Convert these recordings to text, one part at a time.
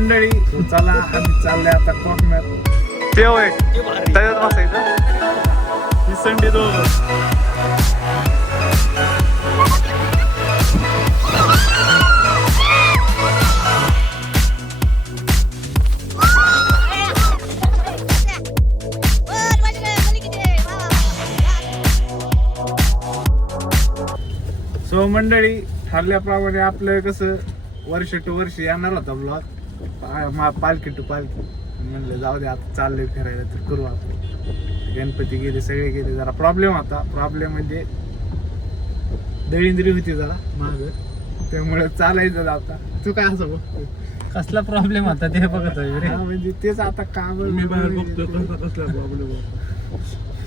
मंडळी चला आम्ही चालले आता कोकणात. ते होय त्याच्यात बसायचं ही संडी दोघं. सो मंडळी ठरल्याप्रमाणे आपलं कसं वर्ष टू वर्ष येणार होता ब्लॉग पालखी टू पालखी. म्हणलं जाऊ दे आता चाललंय फिरायला तर करू आपण. गणपती गेले सगळे गेले. जरा प्रॉब्लेम होता. प्रॉब्लेम म्हणजे दळिंद्री होती जरा माग त्यामुळे चालायचं आता. तू काय असं बघतो कसला प्रॉब्लेम होता ते बघत आहे रे. म्हणजे तेच आता काम मी बाहेर बघतो कसला प्रॉब्लेम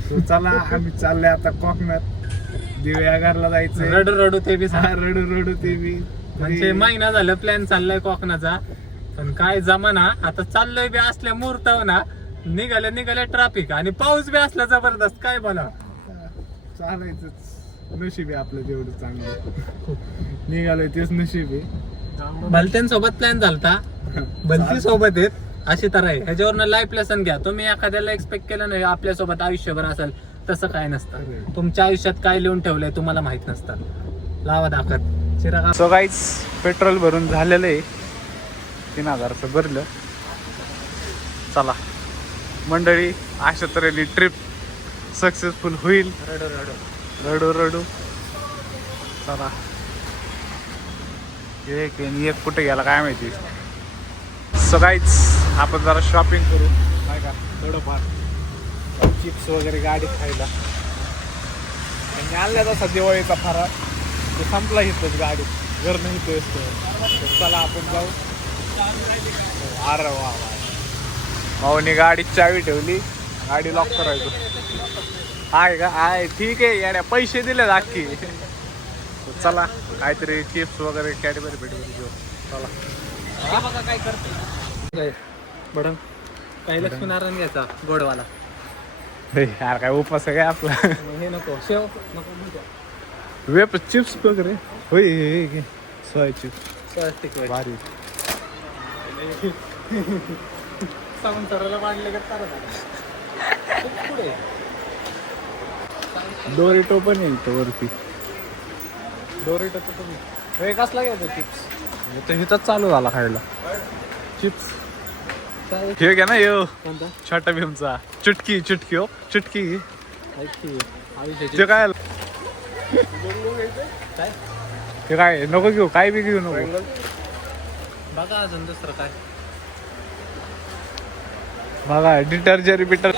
So चला आम्ही चाललोय आता कोकणात. दिव्यागारला जायचंय. रडू रडू ते बी रडू रडू ते बी म्हणजे महिना झालं प्लॅन चाललाय कोकणाचा. पण काय जमाना आता चाललोय बी असल्या मुहूर्तावर ना निघाले ट्रॅफिक आणि पाऊस बी असला जबरदस्त. काय बोला चालायचंच नशीब आहे आपलं जेवढं चांगलं निघालोय तेच नशीब आहे. भलत्यांसोबत प्लॅन झालता भलती सोबत आहेत अशी तर आहे. ह्याच्यावरनं लाईफ लेसन घ्या. तुम्ही एखाद्याला एक्सपेक्ट केलं नाही आपल्यासोबत आयुष्यभर असेल तसं काय नसतं. तुमच्या आयुष्यात काय लिहून ठेवलंय तुम्हाला माहित नसतं. लावा दाखत चिराग. सो गाईज पेट्रोल भरून झालेलं आहे. 3000चं भरलं. चला मंडळी अशा तऱ्हेने ट्रिप सक्सेसफुल होईल. रडू रडू चला. एक कुठे गेला काय माहिती. सो गाईज आपण जरा शॉपिंग करू काय का थोडंफार चिप्स वगैरे गाडीत खायला. आणि आणल्या तसा दिवाळीचा फराळ तो संपला इथंच गाडीत घर नाही तो चला आपण जाऊ. अरे वा वा भाऊनी गाडीत चावी ठेवली. गाडी लॉक करायचो आहे का आहे ठीक आहे याड्या पैसे दिले अख्खी. चला काहीतरी चिप्स वगैरे कॅडबरी भेटबरी घेऊ. चला काय करते बडं काही लक्ष्मीनारायण घ्यायचा गोडवाला. यार काय उपास आहे काय आपला. हे नको शेव नको. वेप चिप्स वगैरे होय सोया चिप्स भारी. सावंतराला मांडले का पुढे डोरेटो पण येईल तो वरती. डोरेटो तुम्ही कसला घ्यायचा चिप्स. इथंच चालू झाला खायला चिप्स. हे घ्या ना यो छोटा भीमचा चुटकी चुटकी हो चुटकी. ते काय ते काय नको घेऊ काय बी घेऊ नको. बघा अजून दुसरं काय बघा डिटर्जंट बिटर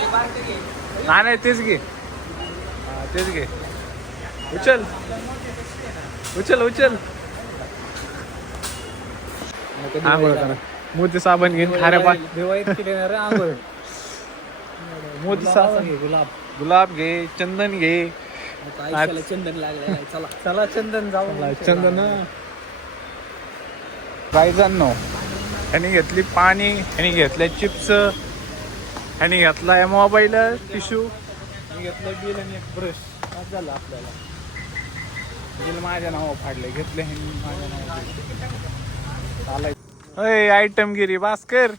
नाही तेच घे तेच घे. उचल उचल उचल. आंघोळ करा. मोती साबण घेईन खाऱ्या मोती साबण गुलाब गुलाब घे चंदन घे. चंदन लागले. चला चला चंदन जाऊ. चंदन गायजांनो ह्यानी घेतली पाणी. ह्यानी घेतले चिप्स. ह्यानी घेतलाय मोबाईल टिश्यू. घेतलं बिल आणि एक ब्रश. काय झालं आपल्याला बिल माझ्या नावा फाडले. घेतले ह्यानी माझ्या नावा चालाय. अय आयटम गिरी भास्कर.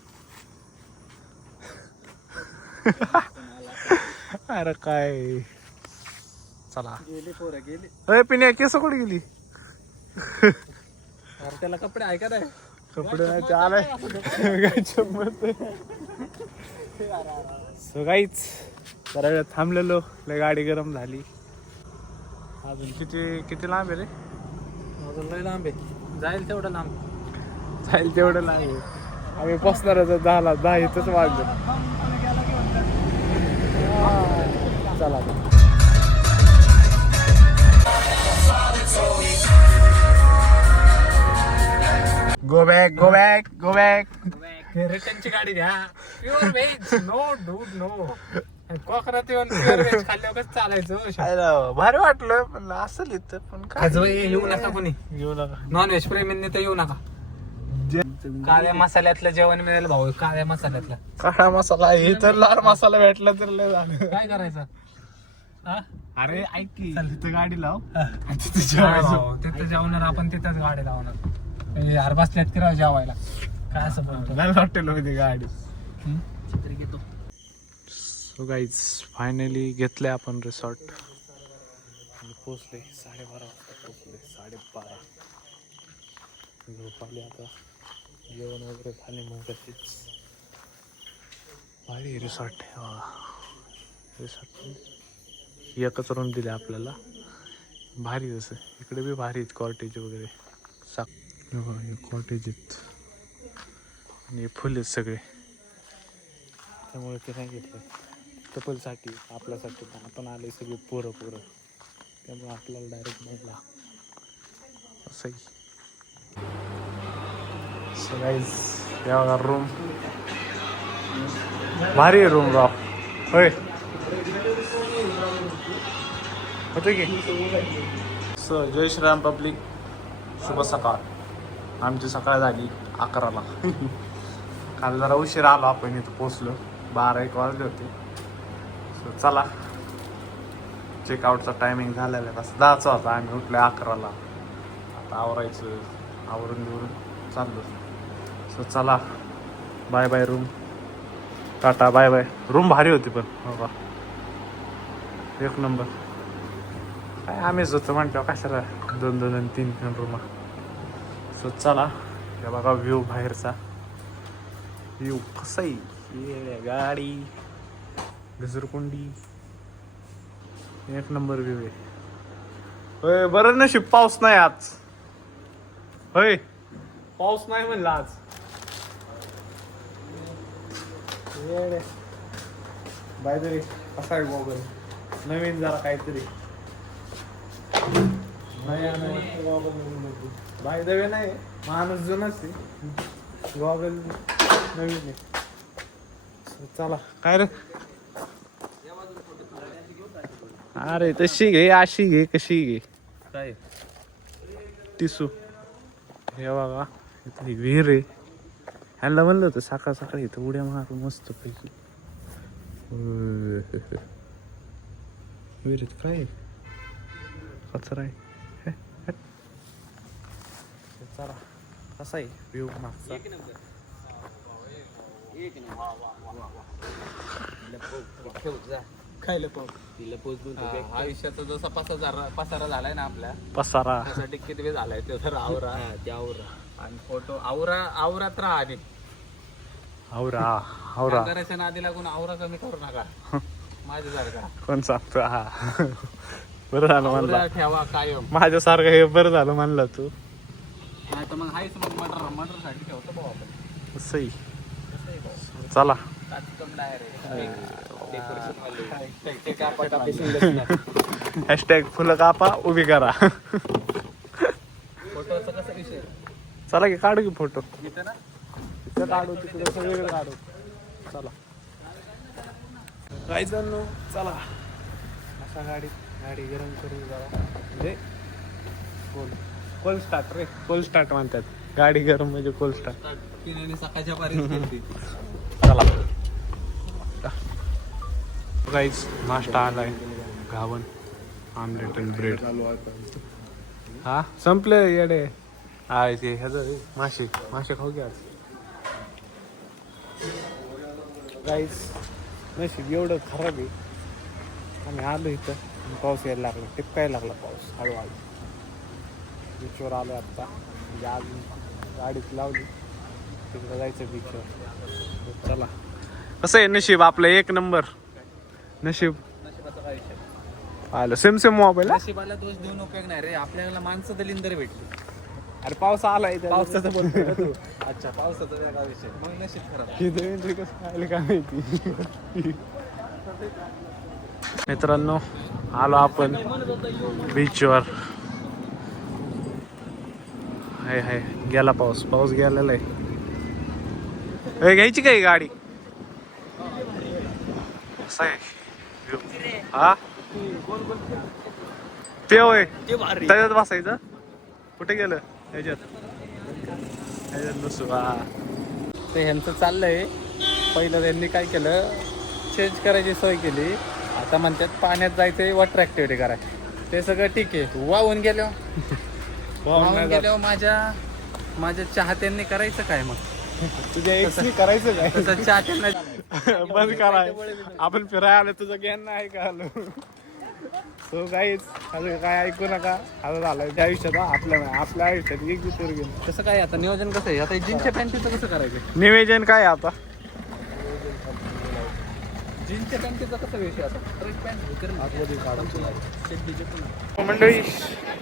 अरे काय चला गेली पोरं गेली. अय पिण्या केस कुठे गेली. त्याला कपडे आहे का नाही. कपडे नाही ते आलाय सगळीच जरा वेळ थांबलेलो. लय गाडी गरम झाली. अजून किती किती लांब आहे रे. अजून लय लांब आहे. जाईल तेवढं लांब जाईल तेवढं लांब आहे. आम्ही पोचणारच 10 इथंच वाजलं. चला go back go back go back. रिटर्नची गाडी घ्या. Pure veg no dude no. कोकणात येऊन प्युअर व्हेज खाल्ल्यावर कसं चालायचं. भारी वाटलं पण असं इथं पण काय येऊ नका कोणी. येऊ नका. नॉन व्हेज प्रेमींनी तर येऊ नका. काळ्या मसाल्यातलं जेवण मिळेल भाऊ. काळ्या मसाल्यातलं काळा मसाला हे तर लाल मसाला भेटला तर लय झालं. काय करायचं. अरे ऐक की तिथं गाडी लाव. तिथं जेवणार आपण. तिथंच गाडी लावणार. यार बसल्यात की राव जेवायला. काय असं बोलतो लाल हॉटेलमध्ये गाडी. छत्री घेतो. सो गाईज फायनली घेतले आपण रिसॉर्ट आणि पोचले 12:30 वाजता पोचले. 12:30 झोप आली आता. जेवण वगैरे झाले मग तशीच. भारी रिसॉर्ट रिसॉर्ट एकच रूम दिले आपल्याला. भारी जसं इकडे बी भारी आहेत कॉटेज वगैरे. हे कॉटेज आहेत आणि हे फुल आहेत सगळे. त्यामुळे ते नाही घेतलं कपलसाठी. आपल्यासाठी पण आपण आले सगळे पोरं त्यामुळे आपल्याला डायरेक्ट मिळला असंही. सो गाईज या बघा रूम. भारी आहे रूम राव. होय होते की. सो जय श्रीराम पब्लिक, शुभ सकाळ. आमची सकाळ झाली 11ला. काल जरा उशीर आलो आपण इथं पोचलो. 12-1 वाजले होते. सो चला चेकआउटचा टायमिंग झालेला आहे. 10चा होता. आम्ही उठले 11ला. आता आवरायचं. आवरून बिवरून चाललो. सो चला बाय बाय रूम. टाटा बाय बाय. रूम भारी होती पण बाबा एक नंबर. काय आम्हीच होतो म्हटलं कशाला 2-2 आणि 3-3 रूम. सो चला हे बघा व्ह्यू बाहेरचा. व्ह्यू कसा आहे. गाडी घसरकुंडी एक नंबर व्ह्यू आहे. होय बरं नशीब पाऊस नाही आज. होय पाऊस नाही म्हणलं आज. बाय द वे कसा आहे मोबाईल. नवीन जरा काहीतरी बाय द वे नाही. माणूस जुनाच आहे. गॉगल नवीन आहे. चला काय रे. अरे तशी घे अशी घे कशी घे काय टिसू. हे बघा इथं विहीर आहे. ह्यांना म्हणलं होतं सकाळ सकाळी इथं उड्या मारू मस्त पैकी. विहिरीत काय कचरा आहे. चला कसा आहे व्ह्यू मागचा. आयुष्याचा जसा पसारा झालाय ना आपल्या पसारा त्यासाठी किती वेळ झालाय ते तर आवरा आणि फोटो आवरात राहा. आणि आवरा करायच्या नादी लागून आवरा कमी करू नका माझ्यासारखा. कोण सांगतो. हा बरं झालं म्हणलं. आवरा ठेवा कायम. माझ्यासारखं हे बरं झालं म्हणलं तू. नाही तर मग हायच मग मटर साठी ठेवतो भाऊ आपण. सही. चला हॅशटॅग फुलं कापा उभी करा. फोटोचा कसा विषय. चला की काढू की फोटो. इथं ना इथं काढू तिकडे सगळीकडे काढू. चला जायचं चला. असा गाडी गरम करू जरा. म्हणजे कोल स्टार्ट रे. कोल स्टार्ट म्हणतात. गाडी गरम म्हणजे कोल स्टार्ट. पिण्याने सकाळच्या पारी. चला गाईज नाश्ता आलाय. घावन आमलेट आणि ब्रेड. हा संपलं येडे. हा ते ह्याचं मासे खाऊ घ्या. गाईज नशीब एवढं खराब आहे. आम्ही आलो इथं पाऊस यायला लागला. टिपकायला लागला पाऊस हळूहळू. बीचवर आलो आत्ता. म्हणजे आज गाडीत लावली तिकडं जायचं बीचवर. चला कसं आहे नशीब आपलं एक नंबर. नशीब आलं सेम मोबाईल. नशिबाला दोष देऊन उपयोग नाही रे. आपल्याला माणसं दलिंदर भेटली. अरे पाऊस आलाय. पावसाचं बोलतो. अच्छा पावसाचा वेगळा विषय. मग नशीब खराब. कसं काय माहिती. मित्रांनो आलो आपण बीचवर. हाय गेला पाऊस गेलेला आहे. घ्यायची काही गाडी. असं आहे हा ते होय त्याच्यात बसायचं. कुठे गेलं ह्याच्यात नसू. हा ते ह्यांचं चाललंय. पहिलं त्यांनी काय केलं चेंज करायची सोय केली. आता म्हणतात पाण्यात जायचंय वॉटर ऍक्टिव्हिटी करायची. ते सगळं ठीक आहे. वाहून गेल्यावर माझ्या चाहत्यांनी करायचं काय मग. तुझ्या एक्सरी करायचं काय तसं चाहत्यांना बंद कराय आपण फिरायला आलो तुझं ज्ञान नाही का आलो सो काहीच असं काय ऐकू नका असं झालं त्या आयुष्यात आपल्या आयुष्यात एक विचार गेलं कसं काय आता नियोजन कसं आहे आता जीन्सच्या पॅन्टीचं कसं करायचं निवेदन काय आता जीन्सच्या पॅन्टीचा कसं विषय आता मंडळी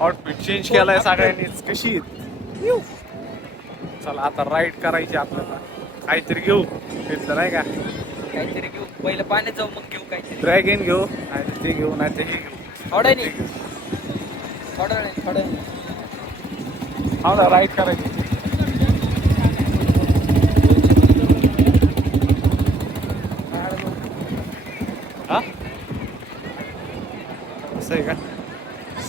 आउटफिट चेंज केलाय सगळ्यांनीच कशी आहेत? चला आता राईड करायची आपल्याला काहीतरी घेऊ घेतलं नाही का काहीतरी घेऊ पहिलं पाण्यात जाऊ मग घेऊ काहीतरी ड्रॅगन घेऊ नाही ते घेऊ नाही ते घेऊ थोडं नाही थोडं हा ना राईड करायची हा असं आहे का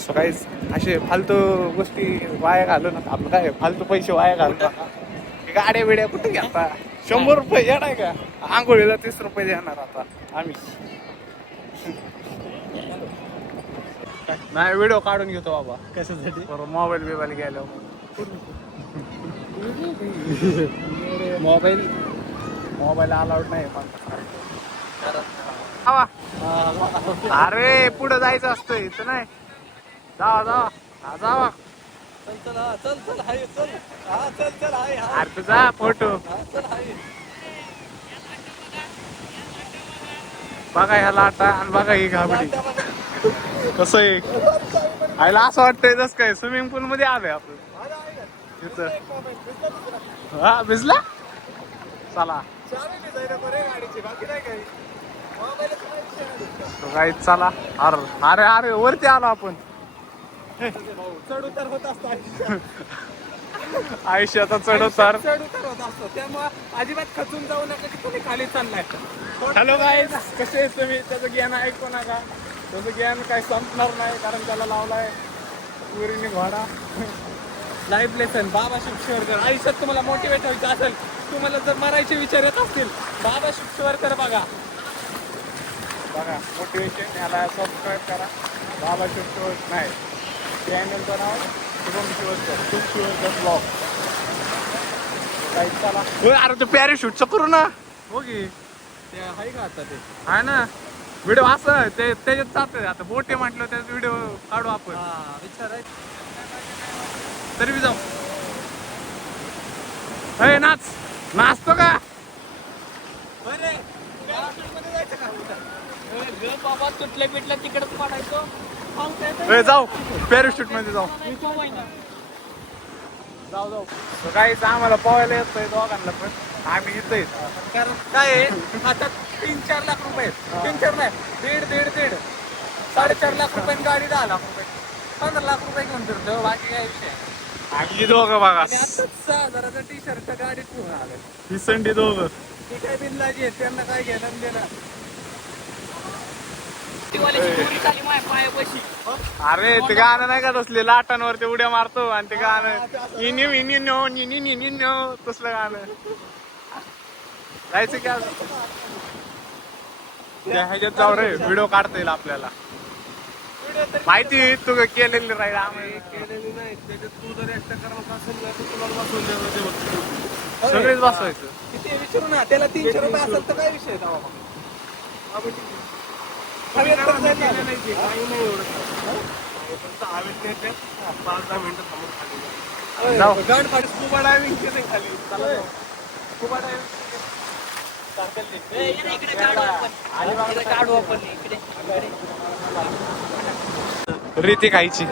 सकाळीच असे फालतू गोष्टी वाया घालू नका आपलं काय फालतू पैसे वाया घालू नका गाड्या बिड्या कुठे घेता 100 रुपये येणार का आंघोळीला 30 रुपये देणार आता आम्ही नाही व्हिडिओ काढून घेतो बाबा कशासाठी बरोबर मोबाईल बिबाईल गेलो मोबाईल अलाउड नाही अरे पुढे जायचं असतं इथं नाही जावा अरे तुझा फोटो बघा ह्या लाटा आणि बघा ही घाबडी कसं आहे आयला असं वाटतंय जस काय स्विमिंग पूल मध्ये आलोय आपण तिथं हा भिजला चला काही चला अरे अरे वरती आलो आपण चढ उतार होत असतो आयुष्याचा चढ उतार चढ उतार होत असतो त्यामुळे अजिबात खचून जाऊ नका की तुम्ही खाली चाललाय हॅलो गाईज कसे आहेत तुम्ही त्याचं ज्ञान ऐकू नका त्याचं ज्ञान काही संपणार नाही कारण त्याला लावलाय पुरीने घोडा लाईफ लेसन बाबा शिवशेवरकर आयुष्यात तुम्हाला मोटिवेट व्हायचं असेल तुम्हाला जर मरायचे विचार येत असतील बाबा शिवशेवरकर बघा मोटिवेशन याला सबस्क्राईब करा बाबा शिवशेवर नाही चॅनलचं नाव शुभम शिवशकर शिवशकर ब्लॉग काही चला अरे ते पॅरेशूटचं करू ना हो की ते आहे का आता ते आहे ना व्हिडिओ असं ते त्याच्यात जातं आता बोटे म्हटलं त्याचा व्हिडिओ काढू आपण विचारायचं तरी बी जाऊ अरे नाचतो का बाबा तुटल्या पिटल्या तिकडच पाडायचो जाऊ पॅराशूट मध्ये जाऊ जाऊ काहीच आम्हाला पोहायला येतोय दोघांना पण आम्ही इथं कारण काय आहे आता 3-4 लाख रुपये 3-4 नाही दीड 4.5 लाख रुपये गाडी 10 लाख रुपये 15 लाख रुपये घेऊन फिरतो बाकी काय विषय आम्ही दोघं बघा आणि आता 6,000चा टी शर्ट गाडीत घेऊन आलं ही संडी दोघं ती काय बिनलाजी आहे त्यांना काय घेणं देणं पायापाशी अरे ते गाणं नाही का तसले लाटांवरती उड्या मारतो आणि ते गाणं इनिनो तसलं गाणं जायचं क्या ह्याच्यात जाऊ रे व्हिडिओ काढता येईल आपल्याला माहिती तू केलेली राहील आम्ही केलेली नाही त्याच्यात तू जर एकटा करत असेल तर तुला बसवून सगळेच बसवायचं किती विचारू ना त्याला 300 रुपये असेल तर काय विषय आहे तेव्हा मग? हवेत तर जायचं नाही. जाऊ. गाड फाडी स्कुबा डायव्हिंग केले खाली चला जाऊ. स्कुबा डायव्हिंग इकडे काढू आपण इकडे रीती खायची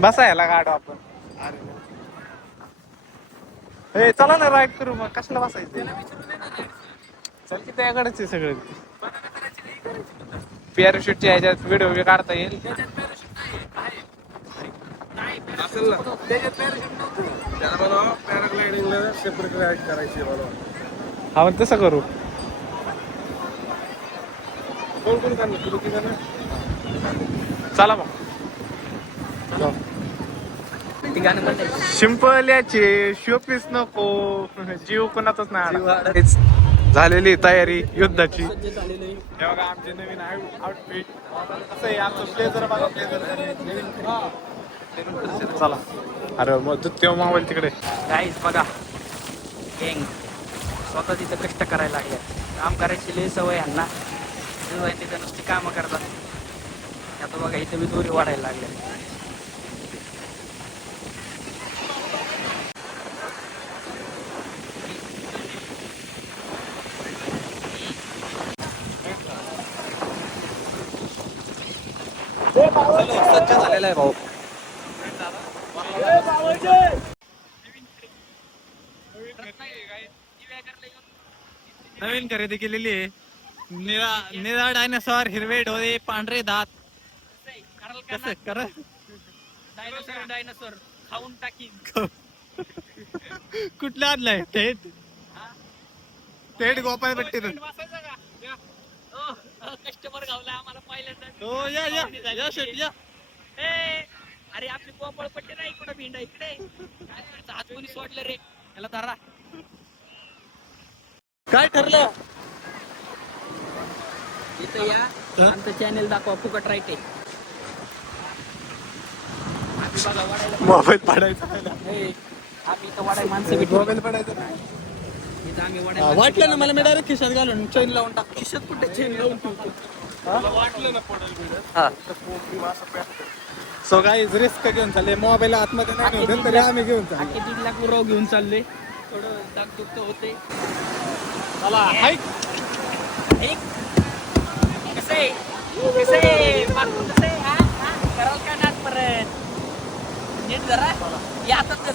बसायला गाडो आपण चला ना राईड करू मग कशाला बसायचं चल की त्याकडेच आहे सगळं पॅराशूटची ह्याच्यात व्हिडिओ बी काढता येईल असेल ना त्याला म्हणावं पॅराग्लायडिंगला सेपरेट राईड करायची मला हा मग तसं करू कोण कोण करणार तुला ती करणार चला मग सिंपल याचे शोपीस नको जीव कोणाचाच नाही झालेली तयारी युद्धाची हे बघा आमचे नवीन आउटफिट कसं आहे आमचं ब्लेझर बघा ब्लेझर चला अरे मग तेव्हा मोबाईल तिकडे. गाईज बघा गँग स्वतः तिथं कष्ट करायला लागले. काम करायची लय सवय यांना. सवय तिथं नुसती कामं करतात. आता बघा इथं मी दोरी वाढायला लागले. सज्ज झालेला आहे भाऊ. नवीन खरेदी केलेली आहे. निळा डायनासॉर, हिरवे डोळे, पांढरे दात. कसं कर डायनोसॉर डायनोसॉर खाऊन टाकीन. कुठल्या आणलाय? थेट गोपाळपट्टीतून. कस्टमर गावला आम्हाला पहिल्यांदा. हो या शेट या. अरे आपली गोपाळपट्टी नाही कुठं भिंडा इकडे. हात कोणी सोडलं रे त्याला धरा. काय ठरलं? इथं या आमचं चॅनेल दाखवा फुकट राहते. आम्ही बघा वाढायला मोबाईल पाडायचा. आम्ही इथं वाढाय माणसं भेटू. मोबाईल पाडायचा. इथं आम्ही वाढाय वाटलं ना मला, मी डायरेक्ट खिशात घालून चेन लावून टाक. खिशात कुठे चेन लावून ठेवतो. वाटलं ना पडेल. हा सो गाईज रिस्क घेऊन चालले. मोबाईल आतमध्ये नाही नेऊन तरी आम्ही घेऊन चाललो. आखे 1.5 लाख उराव घेऊन चालले. थोडं दागदुग तर होते. चला हाय. कसं आहे कसं आहे बाकू कसं आहे हा हा कराल का नाच परत नीट जरा या आता तर.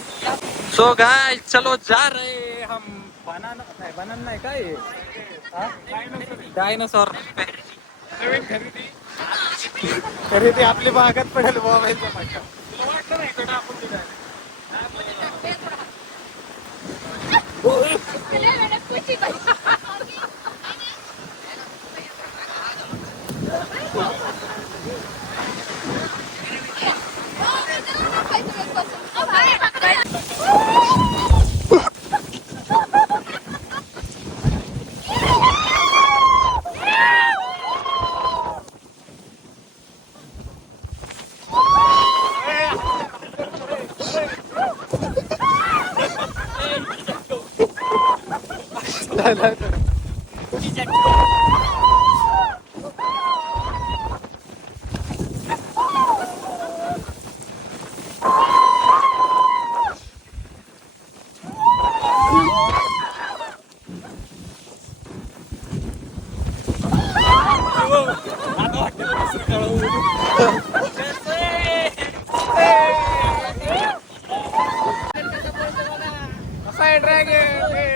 सो गाइस चलो जा रहे हम. बनाना नाही काय डायनासॉर खरेदी आपली भागात पडेल. मोबाईलचा पाठा तुला वाटलं नाही का आपण दिलाय?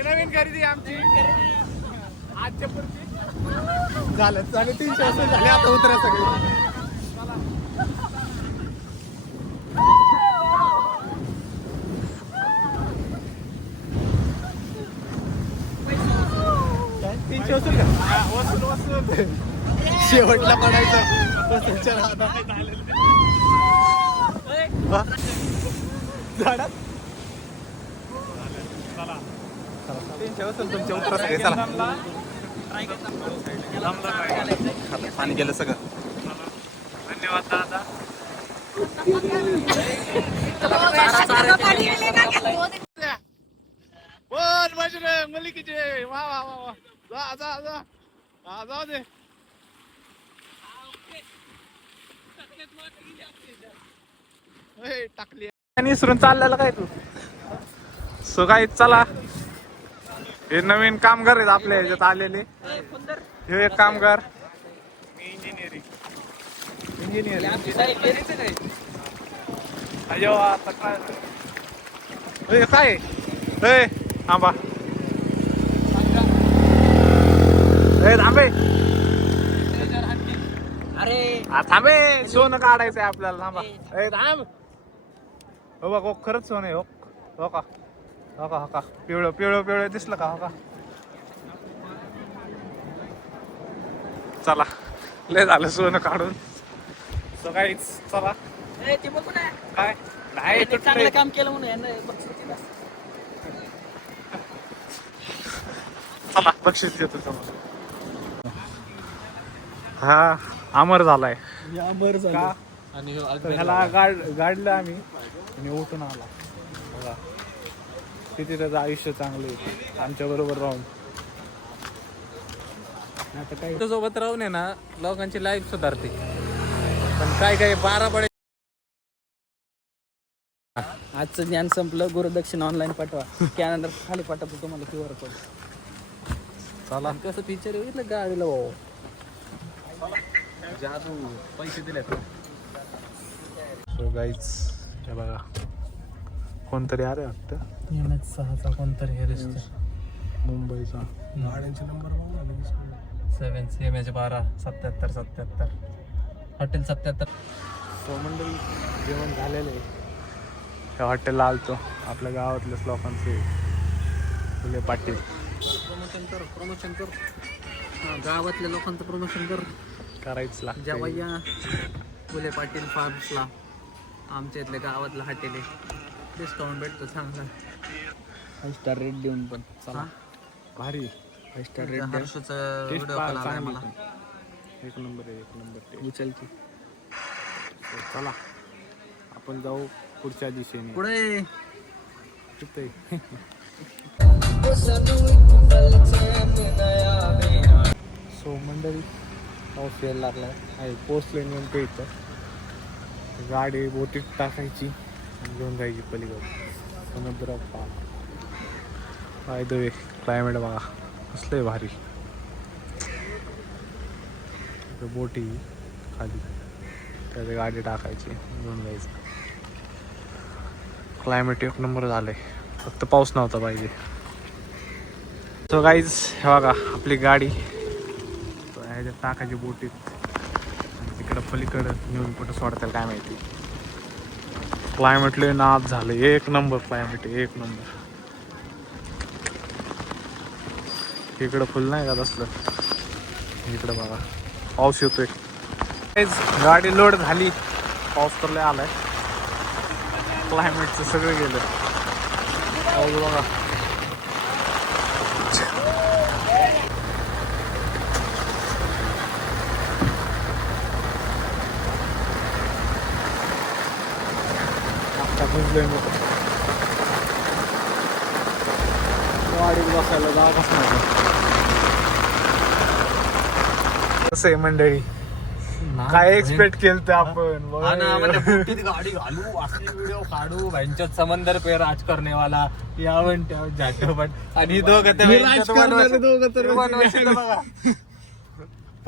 नवीन खरेदी आमची आजच्या पुरती झालं. 350 वाजता झाले. आता उतरा सगळे. काय 300 वसूल का? वसूल शेवटला पडायचं वसूलच्या राहणार. झाडात 300 वसूल तुमच्या उतरा सगळे. चला पाणी गेलं सगळं. धन्यवाद दादा. बोल बजरंग मलिकीचे. वा वा वा वा. जा जा जा. हा जाऊ दे. टाकली इसरून चाललेला काय तू? सो काय चला. हे नवीन कामगार आहेत आपल्या ह्याच्यात आलेले. हे एक कामगार इंजिनिअरिंग काय थांबा. थांबे. अरे थांबे. सोनं काढायचंय आपल्याला. थांबा. थांब. हो बघ खरंच सोनं आहे. हो का? हो का? हो का? पिवळं पिवळं पिवळं दिसलं का? हो का? चला लय झालं सोनं काढून. सो काहीच चला. ते बघू ना काय नाही चांगलं काम केलं म्हणून यांना बक्षीस दिलं. चला बक्षीस देतो तुम्हाला. हा अमर झालाय. अमर का? आणि ह्यो तर अजमेर ह्याला लावला. गाडलं आम्ही आणि उठून आला बघा किती त्याचं आयुष्य चांगलं आहे आमच्या बरोबर राहून. आता काय सोबत राहून आहे ना लोकांची लाईफ सुधारते. पण काय काय 12 पडे आजचं ज्ञान संपलं. गुरुदक्षिणा ऑनलाईन पाठवा. त्यानंतर खाली पाठवतो तुम्हाला QR कोड. चला कसं फीचर बघितलं गाडीला भाऊ. जादू पैसे दिले. सो गाईज हे बघा कोणतरी अरे वाटतं MH6चा कोणतरी हे मुंबईचा. 7 MH12 77 77 हॉटेल 77. सो मंडळी जेवण झालेलं आहे. त्या हॉटेलला आलतो आपल्या गावातल्याच लोकांचे फुले पाटील. प्रमोशन कर गावातल्या लोकांचं प्रमोशन कर. करायच लागतं. जेव्हा या फुले पाटील फार्म्सला आमच्या इथल्या गावातलं हॉटेल आहे. डिस्काउंट भेटतो चांगला. 5 स्टार रेट देऊन पण चला. भारी 5 स्टार रेट हर्षूचा टेस्ट व्हिडिओ कॉल आला मला. एक नंबर आहे एक नंबर. उचल की चला आपण जाऊ पुढच्या दिशेने. पुढे तिथे सो मंडळी पाऊस यायला लागला. आहे पोचले नेमकं इथं. गाडी बोटीत टाकायची आणि घेऊन जायची पलीकडे समुद्र पार. बाय द वे क्लायमेट बघा कसलं भारी. बोटी खाली त्याच्या गाडी टाकायची घेऊन जायचं. क्लायमेट एक नंबर झालंय. फक्त पाऊस नव्हता पाहिजे. सो गाईज हे बघा आपली गाडी ह्याच्यात टाकायची बोटीत. तिकडं पलीकडं नेऊन कुठं सोडताल काय माहिती. क्लायमेट लय नाद झालं. एक नंबर क्लायमेट एक नंबर. इकडं फुल नाही का तसलं. इकडं बघा पाऊस येतोय. गाडी लोड झाली. पाऊस तर लय आलाय. क्लायमेटचं सगळं गेलं. पाऊस बघा भिजलोय मी. गाडीत बसायला जागाच नाही. कसं आहे मंडळी काय एक्सपेक्ट केलं तर आपण. गाडी घालू असले व्हिडिओ काढू यांच्यात समंदर पे राज करणे वाला यावन पण आणि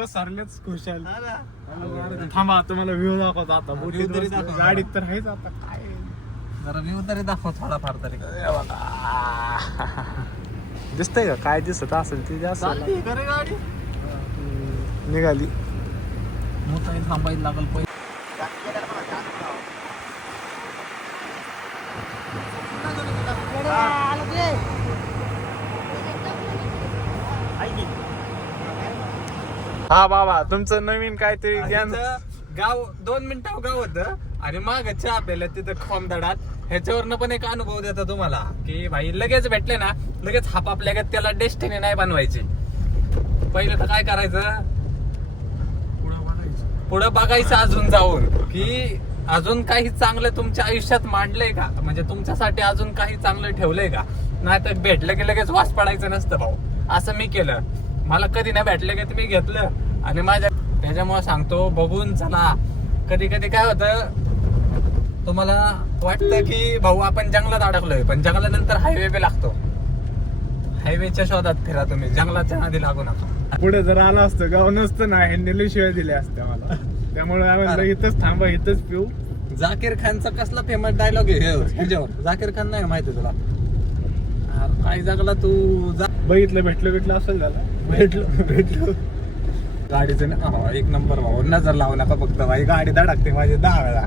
सरलेच खुशाल. थांबा तुम्हाला व्ह्यू दाखवतो आता. बोटीत तरी दाखव. गाडीत तर आहेच आता काय. जरा व्ह्यू तरी दाखव थोडाफार तरी. दिसतंय का काय दिसत असेल ते जास्त गाडी निघाली. मोठा थांबायला लागल पहिले. हा बाबा तुमचं नवीन काहीतरी ज्ञान. गाव 2 मिनिटं गाव होतं आणि माग चहा प्यायला तिथं खोमदडात. ह्याच्यावरनं पण एक अनुभव देतो तुम्हाला की भाई लगेच भेटले ना लगेच हापापल्या गत त्याला डेस्टिनी नाही बनवायची. पहिलं तर काय करायचं पुढं बघायचं अजून जाऊन की अजून काही चांगलं तुमच्या आयुष्यात मांडलंय का. म्हणजे तुमच्यासाठी अजून काही चांगलं ठेवलंय का. नाही तर भेटलं की लगेच वास पडायचं नसतं भाऊ. असं मी केलं. मला कधी नाही भेटलं की तुम्ही घेतलं आणि माझ्या त्याच्यामुळे सांगतो बघून चला. कधी कधी काय होतं तुम्हाला वाटतं की भाऊ आपण जंगलात अडकलोय पण जंगलानंतर हायवे बी लागतो. हायवेच्या शोधात फिरा तुम्ही. जंगलाच्या नादी लागू नका. पुढे जर आलं असतं गाव नसतं ना हँडल शिवाय दिले असते मला. त्यामुळे आम्ही इथंच थांबा इथंच पिऊ. जाकीर खानचा कसला फेमस डायलॉग आहे ह्याच्यावर. जाकीर खान नाही माहिती तुला. काय जगला तू बघितलं भेटलं असेल त्याला. भेटलो गाडीचं ना एक नंबर भाऊ. नजर लावू नका फक्त भाई. गाडी धडकते माझी 10 वेळा.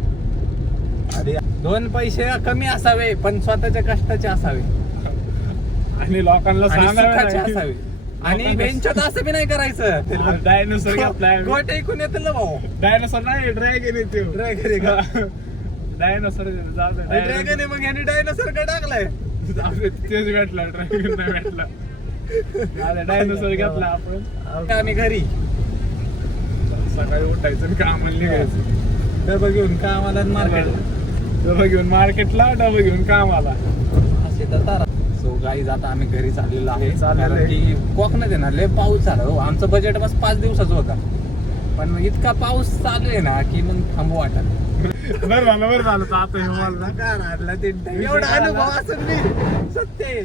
आणि 2 पैसे कमी असावे पण स्वतःच्या कष्टाचे असावे आणि लोकांना आणि सुखाचे सांगावे असावे. आणि बेंचत असं बी नाही करायचं. डायनोसर घेतलाय. गोटे ऐकून येतं ना भाऊ. डायनोसर नाही ड्रॅगन येते. ड्रॅगन आहे का. डायनोसर ड्रॅगन आहे मग यांनी डायनोसर का टाकलाय. तेच भेटला ड्रॅगन नाही भेटला. डायनोसर घेतला आपण. आम्ही घरी सकाळी उठायचं आणि कामाला निघायचं. डबं घेऊन कामाला मार्केट डबा घेऊन मार्केटला, डबा घेऊन कामाला. असे तर तारा. सो गाईज आता आम्ही घरी चाललेलो आहे. चाललेलो आहे. कारण की कोकणात आहे ना लय पाऊस झाला हो. आमचं बजेट बस 5 दिवसाचं होता, पण इतका पाऊस चालू आहे ना की मग थांबू वाटत. बरं झालं तर आता हे मला एवढा अनुभव असून मी सत्य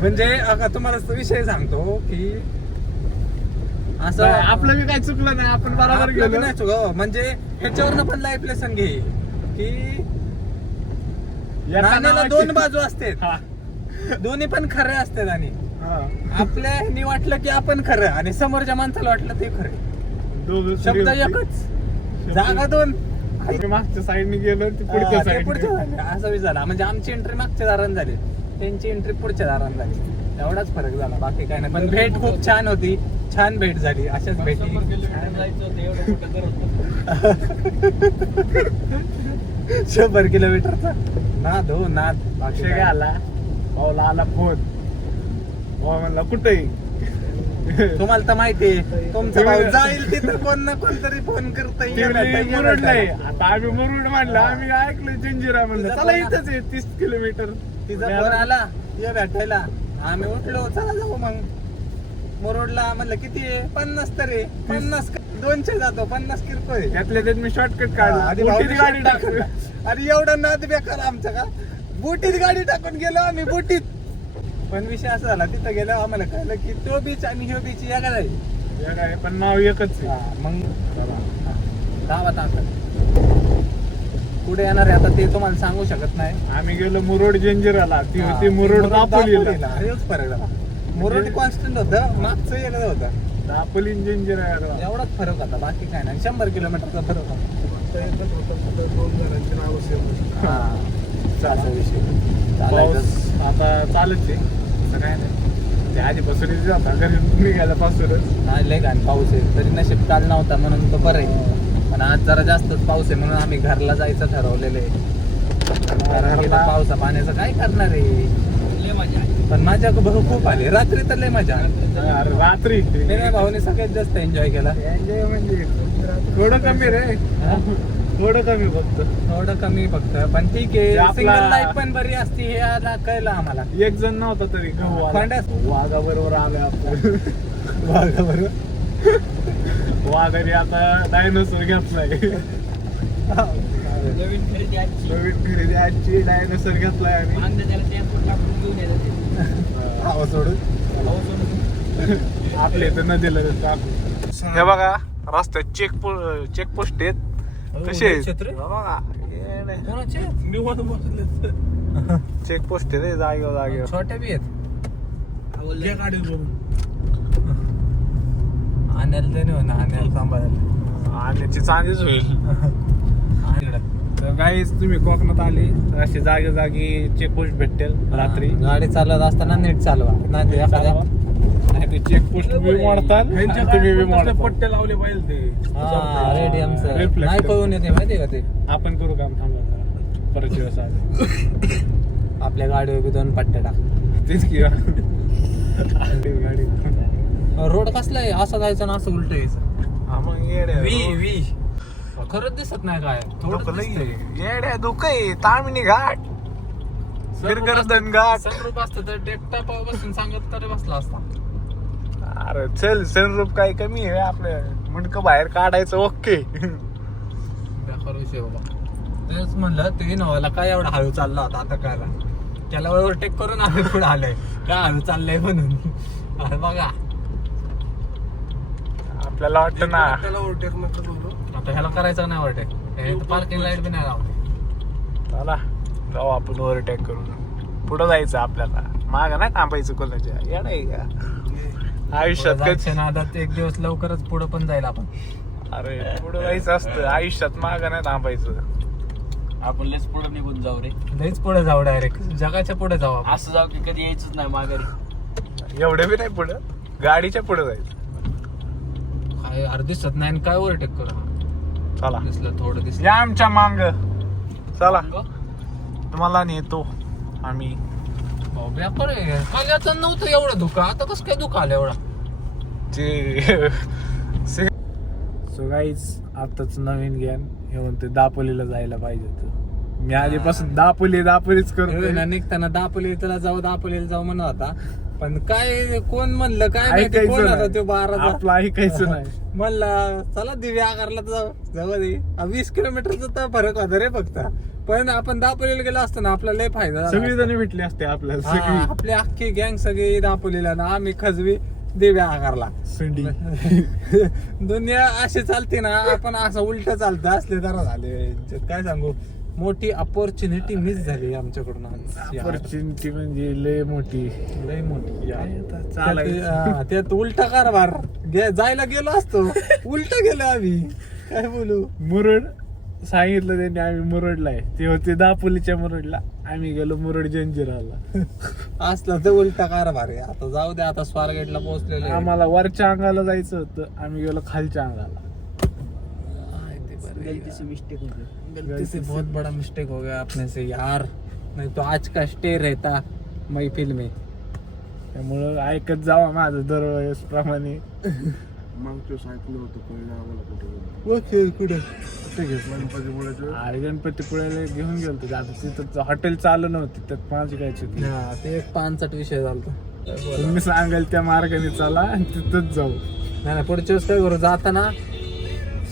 म्हणजे आता तुम्हाला विषय सांगतो की असं आपलं बी काय चुकलं नाही, आपण बरोबर आपलं बी गेलो. नाही चुका. म्हणजे ह्याच्यावरनं पण लाईफ लेसन घे की एका नाण्याला नावाची- 2 बाजू असते, हा. दोन्ही पण खरे असतात. आणि हा. आपल्या ह्यानी वाटलं की आपण खरं आणि समोरच्या माणसाला वाटलं ते खरं. दोघं शब्द सगळे होते. एकच, जागा 2. आम्ही मागच्या साईडने गेलो, ती हा, पुढच्या ते साईडने. पुढच्या झाले. असा विषय झाला. म्हणजे आमची एंट्री मागच्या दारात झाली, त्यांची एंट्री पुढच्या दारात झाली. एवढाच फरक झाला, बाकी काय नाही. पण भेट खूप छान होती, छान भेट झाली. अशाच भेटी 100 किलोमीटरचा नाद हो नाद. बाकी अक्षय काय. आला, भाऊला आला फोन, भाऊ म्हणला कुठे? तुम्हाला तर माहितीये तुमचा भाऊ जाईल तिथं कोण ना कोणतरी फोन करता मुरुड नाही. आता आम्ही मुरुड म्हणलं, आम्ही ऐकलं जंजिरा म्हणलं, तिचा चला फोन- इथंच आहे 30 किलोमीटर. तिचा फोन आला ये भेटायला. आम्ही उठलो, चला जाऊ मग मुरुडला. म्हणलं किती आहे? 50 तरी 50 200 जातो, 50 किरकोळ. त्यातल्या त्यात मी शॉर्टकट काढला, आधी बोटीत भाऊने गाडी shortcut टाकली. काढला. अरे एवढा नाद बेकार आमचा का? बोटीत गाडी टाकून गेलो आम्ही, बोटीत. पण विषय असा झाला, तिथं गेलो आम्हाला कळलं की तो बीच आणि ह्यो बीच या आहे. हे काय, पण नाव एकच आहे. मग दावा ताकद पुढे येणार आहे आता ते तुम्हाला सांगू शकत नाही. आम्ही गेलो मुरुड जंजिराला, ती हा, होती मुरुड दापोलीला. दापोलीला. हेच फरक झाला. मुरुड कॉन्स्टंट होतं, मागचं एकदा होतं. दापोली जंजिरा. एवढाच फरक होता, बाकी काय नाही. 100 किलोमीटरचा फरक होता. हा, असा विषय. चालायचं. पाऊस आता चालत आहे, असं काय नाही. ते आधीपासूनच जाता घरी निघाल्यापासूनच. नाही लय घाण पाऊस आहे, तरी नशीब काल नव्हता म्हणून तो बरं आहे. पण आज जरा जास्तच पाऊस आहे म्हणून आम्ही घरला जायचं ठरवलेलं आहे. कारण की आता पावसा पाण्याचं काय करणार आहे. पण माझ्या भाऊ खूप आले रात्री, तर लय मजा आली. अरे रात्री मेऱ्या भाऊने सगळ्यात जास्त एन्जॉय केला. एन्जॉय म्हणजे थोडं कमी रे, हा? थोडं कमी फक्त. थोडं कमी फक्त, पण ठीक ते आहे. आपला- सिंगल लाईफ पण बरी असती हे आता कळलं आम्हाला. एक जण नव्हता तरी खंड्यात. वाघा बरोबर आलोय आपण. बरोबर. वाघाने आता डायनोसॉर घेतलाय. नवीन खरेदी आजची. नवीन खरेदी आजची डायनोसॉर घेतलाय आम्ही. मागणं त्याला टेम्पोत टाकून घेऊन येतात. हवा सोडून. आपल्या इथं नदीला टाकू. हे बघा रस्त्यात चेकपोस्ट आहेत. कसे चेकपोस्ट आहे जागेवर जागेवर. छोट्या बी आहेत. आवडलं. आणायला नाही होणार, आणायला सांभाळायला. आणण्याची चांदीच होईल. तर गाईच तुम्ही कोकणात आले तर असे जागी चेकपोस्ट भेटेल रात्री. गाडी चालवत असताना नीट चालवा, नाही ते एखाद्या नाही ते चेकपोस्ट बी मोडतात, तुम्ही बी मोडतात. पट्टे लावले पाहिजे ते. रेडियमचं Reflector. नाही कळून येते माहिती का ते. आपण करू काम थांबा जरा. परत दिवस आले आपल्या गाडीवर बी 2 पट्ट्या टाक. तेच की गाडी. रोड कसला आहे, असं जायचं ना असं उलट यायचं. हा मग येड्या. वी खरंच दिसत नाही काय. डोकं लई येड्या डोकं आहे. तामिनी घाट, गिरगर्दन घाट. सनरूप असतं तर टेकटा पाव बसून सांगत तरी बसला असता. अरे चल सनरूप काय कमी आहे आपल्या मुंडकं बाहेर काढायचं. ओके बेकार विषय बाबा. तेच म्हणलं ते इनोव्हाला काय एवढा हळू चालला होता आता कळला. त्याला ओव्हरटेक करून आम्ही पुढे आलोय काय हळू चाललंय म्हणून. अरे बघा आपल्याला वाटतं ना आता ह्याला करायचं नाही ओव्हरटेक. पार्किंग लाईट बी नाही लावली. चला जाऊ आपण ओव्हरटेक करून पुढं जायचं आपल्याला. मागं नाही थांबायचं कोणाच्या. येडा आहे का आयुष्यात कधी. नादात एक दिवस लवकरच पुढे पण जाईल आपण. अरे पुढं जायचं असतं आयुष्यात. मागं नाही थांबायचं. आपण लस पुढे निघून जाऊ रे. लईच पुढे जाऊ डायरेक्ट जगाच्या पुढे जाऊ आपण. असं जाऊ की कधी यायचंच नाही माघारी. एवढं बी नाही पुढं, गाडीच्या पुढं जायचं. काय अर्ध दिसत नाही आणि काय ओव्हरटेक करू. चला दिसलं थोडं दिसलं. या आमच्या मांग. चला तुम्हाला नेतो आम्ही. व्यापार आहे. काल याचं नव्हतं एवढं धुका, आता कसं काय धुका आलं एवढा. ते सो गाईज आताच नवीन ज्ञान हे म्हणते दापोलीला जायला पाहिजे होतं. मी आधीपासून दापोलीच करतोय. निघताना दापोलीला जाऊ म्हणत होता, पण काय कोण म्हणलं काय माहिती, ऐकायचं कोण होता नाही. तो 12चा आपलं ऐकायचं नाही. म्हणला चला दिव्या आगारला जाऊ दे. 20 किलोमीटरचा तर फरक होता रे फक्त, पण आपण दापोलीला गेलो असतो ना आपल्याला लय फायदा झाला. सगळी जण भेटली असते आपल्याला. हा, सगळी आपली अख्खी गँग सगळी दापोलीला ना, आम्ही खजवी दिव्या आगारला. संडी. दुनिया अशी चालते ना, आपण असं उलट चालतं असले जरा झाले. काय सांगू, मोठी अपॉर्च्युनिटी मिस झाली आमच्याकडून आज. ऑपॉर्च्युनिटी म्हणजे लय मोठी. लय मोठी चालायचं. त्यात उलटा कारभार. जायला गेलो असतो, उलट गेलो आम्ही. काय बोलू. मुरड सांगितलं त्यांनी, आम्ही मुरडला आहे. ते होते दापोलीच्या मुरडला, आम्ही गेलो मुरड जंजिराला. असला तर उलटा कारभार आहे. आता जाऊ दे, आता स्वारगेटला पोहोचलेलो आहे. आम्हाला वरच्या अंगाला जायचं होतं, आम्ही गेलो खालच्या अंगाला. गलती से मिस्टेक हो गई. गलती से बहुत बड़ा मिस्टेक हो गया अपने से यार, नहीं तो आज का स्टे रहता महफिल में. त्यामुळं ऐकत जावा माझं दरवेळेस प्रमाणे. मागच्या ऐकलं होतं कळलं आम्हाला कुठे अरे गणपतीपुळ्याला घेऊन गेलो होतो. आता तिथं हॉटेल चालू नव्हती, त्यात माझी काय चुकी. हा, ते एक 5 विषय झालता. तुम्ही सांगाल त्या मार्गाने चला आणि तिथंच जाऊ. नाही पुढच्या वेळेस काय करू, जाताना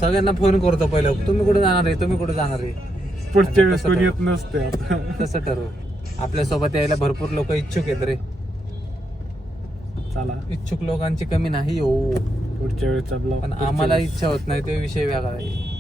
सगळ्यांना फोन करतो पहिलं, तुम्ही कुठे जाणार आहे, तुम्ही कुठे जाणार आहे. पुढच्या वेळेस कोणी येत नसते आता. तसं ठरवू. आपल्यासोबत यायला भरपूर लोक इच्छुक आहेत रे. चला इच्छुक लोकांची कमी नाही हो, पुढच्या वेळेचा ब्लॉग. पण आम्हाला इच्छा होत नाही, तो विषय वेगळा आहे.